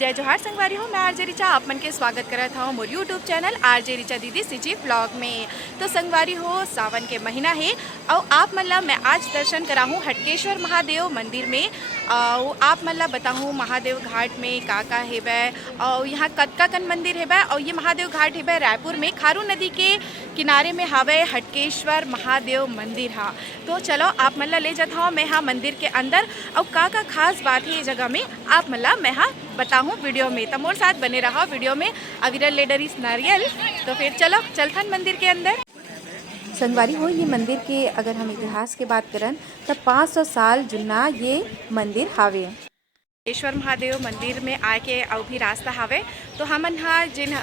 जय जोहार संगवारी हो। मैं आरजे रिचा आप मन के स्वागत करत हूँ मोर यूट्यूब चैनल आरजे रिचा दीदी सिजी ब्लॉग में। तो संगवारी हो सावन के महीना है और आप मन ला मैं आज दर्शन कराहूँ हटकेश्वर महादेव मंदिर में। और आप मन ला बताहूँ महादेव घाट में का हेबै और यहाँ कतका कन मंदिर हेबै। और ये महादेव घाट हेबै रायपुर में खारू नदी के किनारे में हावे हटकेश्वर महादेव मंदिर हा। तो चलो आप मन ला ले जाता हूँ मैं हाँ मंदिर के अंदर और का खास बात है ये जगह में आप मन ला मैं हाँ बताऊँ वीडियो में। तो मोर साथ बने रहा वीडियो में अविरल लेडर इस नारियल। तो फिर चलो चलथन मंदिर के अंदर। संगवारी हो ये मंदिर के अगर हम इतिहास की बात करें तो 500 साल जुन्ना ये मंदिर हावे। हटकेश्वर महादेव मंदिर में आके और भी रास्ता हावे। तो हमन हाँ जिन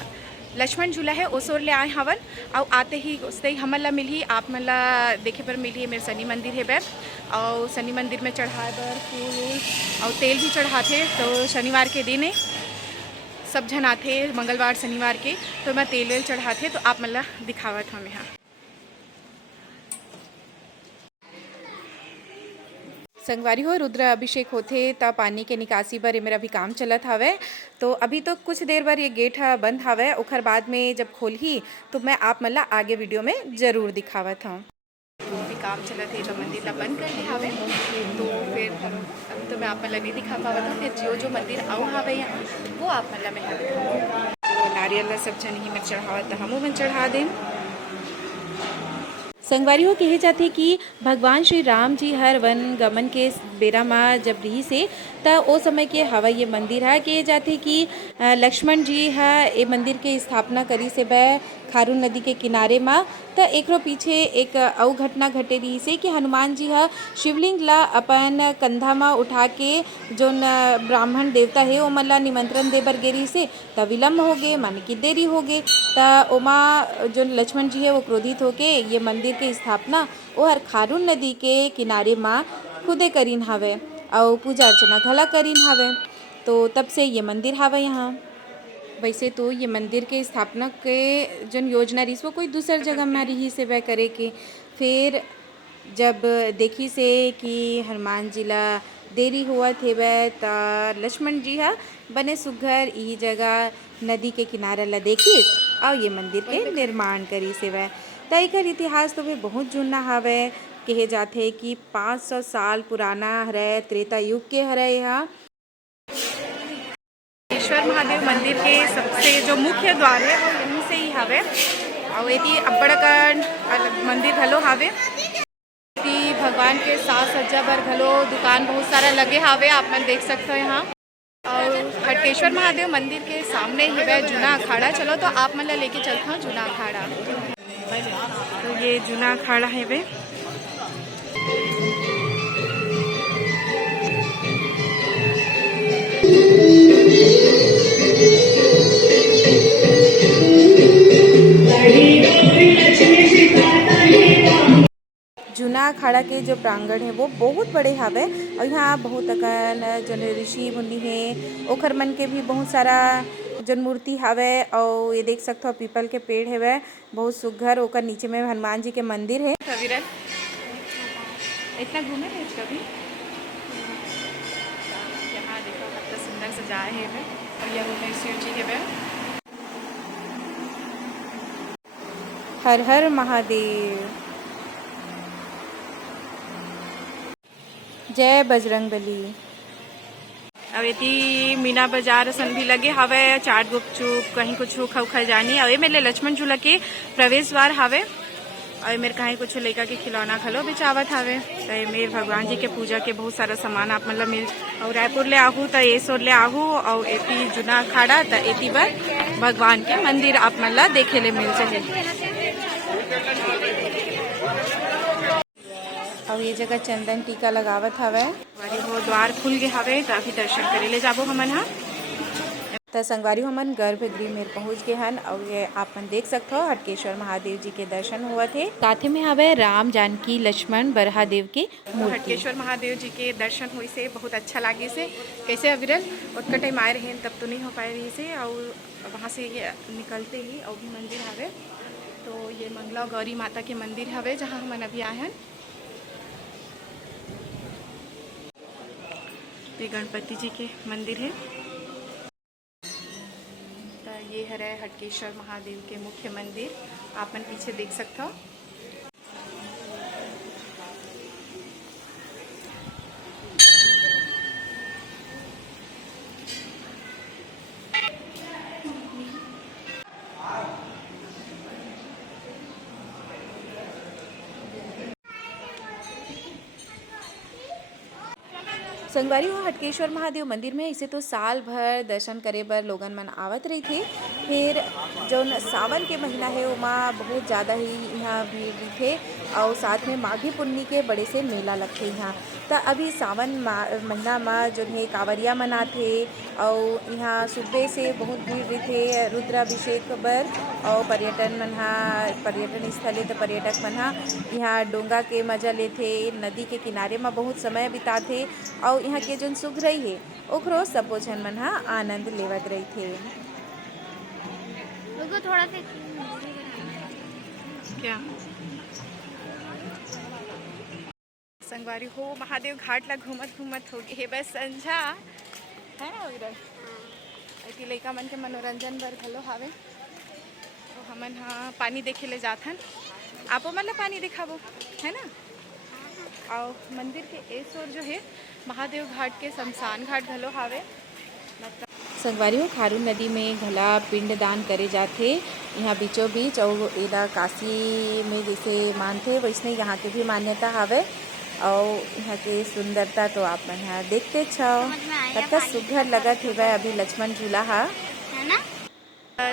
लक्ष्मण झूला है उस ओर ले आए हवन और आते ही उससे ही हमन ला मिली आप मन ला देखे पर मिली मेरे शनि मंदिर है बै। और शनि मंदिर में चढ़ाए बर फूल और तेल भी चढ़ाते। तो शनिवार के दिन सब झन आते मंगलवार शनिवार के तो मैं तेल वेल चढ़ाते। तो आप मन ला दिखावत हमें यहाँ संगवारी हो रुद्र अभिषेक होते तब पानी के निकासी बर मेरा भी काम चलत हवे। तो अभी तो कुछ देर बार ये गेट बंद हवे उखर बाद में जब खोलही तो मैं आप मन ला आगे वीडियो में जरूर दिखावत हूँ। अभी काम चलत है तो मंदिर ला बंद कर हवे। तो फिर अभी तो मैं आप मन ला नहीं दिखा पावत हूँ। फिर जो मंदिर आऊ हवे यहाँ वो आप मन ला मैं तो नारियल ला सब जन ही में चढ़ावत तो हमू में चढ़ा दें। संगवारी हो कहे जाते कि भगवान श्री राम जी हर वन गमन के बेरा माँ जब रही से त ओ समय के हवा ये मंदिर है कहे जाते कि लक्ष्मण जी है ये मंदिर के स्थापना करी से बै खारू नदी के किनारे माँ। तो एक पीछे एक अउ घटना घटे रही से कि हनुमान जी है शिवलिंग ला अपन कंधा में उठा के जो ब्राह्मण देवता है ओ मन ला निमंत्रण दे बर गेरी से त विलम्ब हो गए माने कि देरी हो गए। त ओमा जो लक्ष्मण जी है वो क्रोधित होके ये मंदिर के स्थापना वो हर खारून नदी के किनारे माँ खुदे करीन हावे और पूजा अर्चना घला करीन हावे। तो तब से ये मंदिर हावे यहाँ। वैसे तो ये मंदिर के स्थापना के जो योजना रही वो कोई दूसर जगह में रही से वह करे के फिर जब देखी से कि हनुमान जी ला देरी हुआ थे वह त लक्ष्मण जी हा बने सुघर यही जगह नदी के किनारे ला देखी और ये मंदिर के निर्माण करी से वह। त एकर इतिहास तो वे बहुत जुन्ना हावे कहे जाते कि 500 साल पुराना हरे त्रेता युग के हरे यहाँ। ईश्वर महादेव मंदिर के सबसे जो मुख्य द्वार है वो यहीं से ही हावे और यदि अब्बड़कन मंदिर घलो हावे। भगवान के साज सज्जा बर घलो दुकान बहुत सारा लगे हावे आप मन देख सकते हो यहाँ। और हटकेश्वर महादेव मंदिर के सामने ही वह जूना अखाड़ा चलो तो आप मन ला लेके चलता हूँ जूना अखाड़ा। तो ये जूना अखाड़ा है वे जूना अखाड़ा के जो प्रांगण है वो बहुत बड़े हावे और यहाँ बहुत अकन जन ऋषि मुनि है ओखर मन के भी बहुत सारा जन मूर्ति हावे। और ये देख सकते हो पीपल के पेड़ है बहुत सुघर ओकर नीचे में हनुमान जी के मंदिर है। इतना घूमे थे कभी यहाँ देखो कितना सुंदर सजाए है और यह उमेर शिव जी है। हर हर महादेव जय बजरंग बली। अब यदि मीना बाजार सन भी लगे हवे चाट गुपचुप कहीं कुछ खा जानी और मेरे लक्ष्मण झूला के प्रवेश द्वार हावे और मेरे कहीं कुछ लड़का के खिलौना खलो बेचावत हावे। तो मेरे भगवान जी के पूजा के बहुत सारा सामान आप मतलब मिल और रायपुर ले आहू तो ये सोर ले आहू और एती जूना अखाड़ा तो एती बार भगवान के मंदिर आप मतलब देखे ले मिल सके। और ये जगह चंदन टीका लगावत हवे वो द्वार खुल गए हवे तो अभी दर्शन करे ले जाबो हमन हा। तो संगवारी हमन गर्भगृह में पहुंच गए हन और ये आप मन देख सकते हो हटकेश्वर महादेव जी के दर्शन हुआ थे। साथे में हवे राम जानकी लक्ष्मण बरहादेव के मूर्ति। हटकेश्वर महादेव जी के दर्शन हुई से बहुत अच्छा लगे से कैसे अविरल उतका टाइम आए रहे तब तो नहीं हो पाए रही से और वहाँ से ये निकलते ही और भी मंदिर हवे। तो ये मंगला गौरी माता के मंदिर हवे जहाँ हमन अभी आए हैं। ये गणपति जी के मंदिर है। ये हरे हटकेश्वर महादेव के मुख्य मंदिर आप मन पीछे देख सकते हो। संगवारी हो हटकेश्वर महादेव मंदिर में इसे तो साल भर दर्शन करे बर लोगन मन आवत रही थे। फिर जौन सावन के महीना है ओमा बहुत ज़्यादा ही यहाँ भीड़ रही और साथ में माघी पुन्नी के बड़े से मेला लगते यहाँ। तो अभी सावन महीना में जो है कांवरिया मनाथे और यहाँ सुबह से बहुत भीड़ रही थे रुद्राभिषेक बर और पर्यटन स्थल है तो पर्यटक मन यहाँ डोंगा के मजा लेथे, नदी के किनारे में बहुत समय बिताथे और यहाँ के जो सुघरई है ओकरो सबो झन मन आनंद लेवत रही थे। थोड़ा से क्या संगवारी हो महादेव घाट ला घूमत हो गए बस संझा है ना लइका मन के मनोरंजन बर घलो हावे तो हमन पानी देखे ले जाथन आपो मन ला पानी दिखाबो है ना। और मंदिर के इस ओर जो है महादेव घाट के शमशान घाट घलो हावे। संगवारी हो खारून नदी में घला पिंड दान करे जाते यहाँ बीचों बीच और एला काशी में जैसे मानते वैसने यहाँ के भी मान्यता हावे और यहाँ के सुंदरता तो आप मन यहाँ देखते छो कतका सुघर लगत है अभी लक्ष्मण झूला है ना।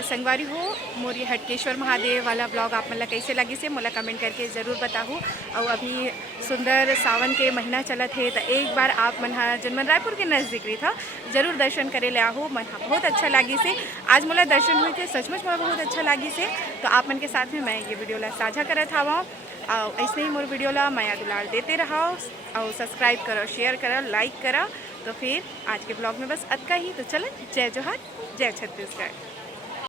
संगवारी हो मोर ये हटकेश्वर महादेव वाला ब्लॉग आप मन ला कैसे लगी से मोला कमेंट करके ज़रूर बताहू। और अभी सुंदर सावन के महीना चलत है तो एक बार आप मन जनमन रायपुर के नज़दीक रही था जरूर दर्शन करे ले आहू मन बहुत अच्छा लगी से। आज मोला दर्शन हुए थे सचमुच मोला बहुत अच्छा लगी से तो आप मन के साथ में मैं ये वीडियो ला साझा करत हवा और ऐसे ही मोर वीडियो ला माया दुलार देते रहो और सब्सक्राइब करो शेयर करो लाइक करो। तो फिर आज के ब्लॉग में बस अतका ही तो चलो जय जोहार जय छत्तीसगढ़।